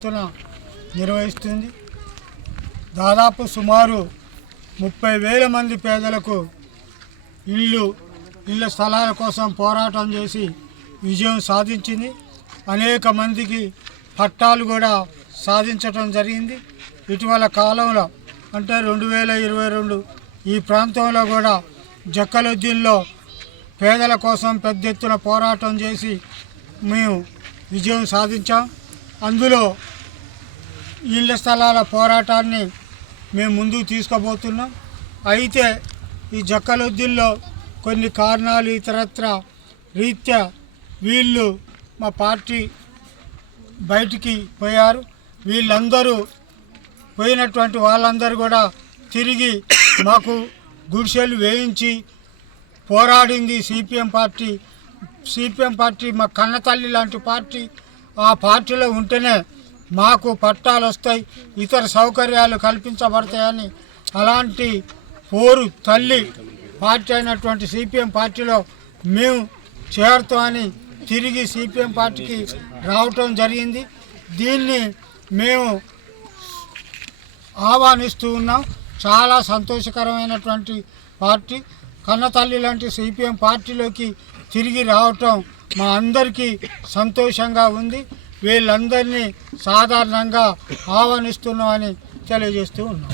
ఎత్తున నిర్వహిస్తుంది. దాదాపు సుమారు ముప్పై వేల మంది పేదలకు ఇల్లు ఇళ్ళ స్థలాల కోసం పోరాటం చేసి విజయం సాధించింది. అనేక మందికి పట్టాలు కూడా సాధించటం జరిగింది. ఇటీవల కాలంలో అంటే రెండు వేల ఇరవై రెండు ఈ ప్రాంతంలో కూడా జక్కలుద్దీన్లో పేదల కోసం పెద్ద ఎత్తున పోరాటం చేసి మేము విజయం సాధించాం. అందులో ఇళ్ళ స్థలాల పోరాటాన్ని మేము ముందుకు తీసుకుపోతున్నాం. అయితే ఈ జక్కలొద్దుల్లో కొన్ని కారణాలు ఇతరత్ర రీత్యా వీళ్ళు మా పార్టీ బయటికి పోయారు. వీళ్ళందరూ పోయినటువంటి వాళ్ళందరూ కూడా తిరిగి మాకు గుడిసెలు వేయించి పోరాడింది సిపిఎం పార్టీ. సిపిఎం పార్టీ మా కన్నతల్లి లాంటి పార్టీ. ఆ పార్టీలో ఉంటేనే మాకు పట్టాలు వస్తాయి ఇతర సౌకర్యాలు కల్పించబడతాయని అలాంటి పోరు తల్లి పార్టీ అయినటువంటి సిపిఎం పార్టీలో మేము చేరుతామని తిరిగి సిపిఎం పార్టీకి రావటం జరిగింది. దీన్ని మేము ఆహ్వానిస్తూ ఉన్నాం. చాలా సంతోషకరమైనటువంటి పార్టీ. కన్నతల్లి లాంటి సిపిఎం పార్టీలోకి తిరిగి రావటం మా అందరికీ సంతోషంగా ఉంది. వీళ్ళందరినీ సాధారణంగా ఆహ్వానిస్తున్నామని తెలియజేస్తూ ఉన్నాం.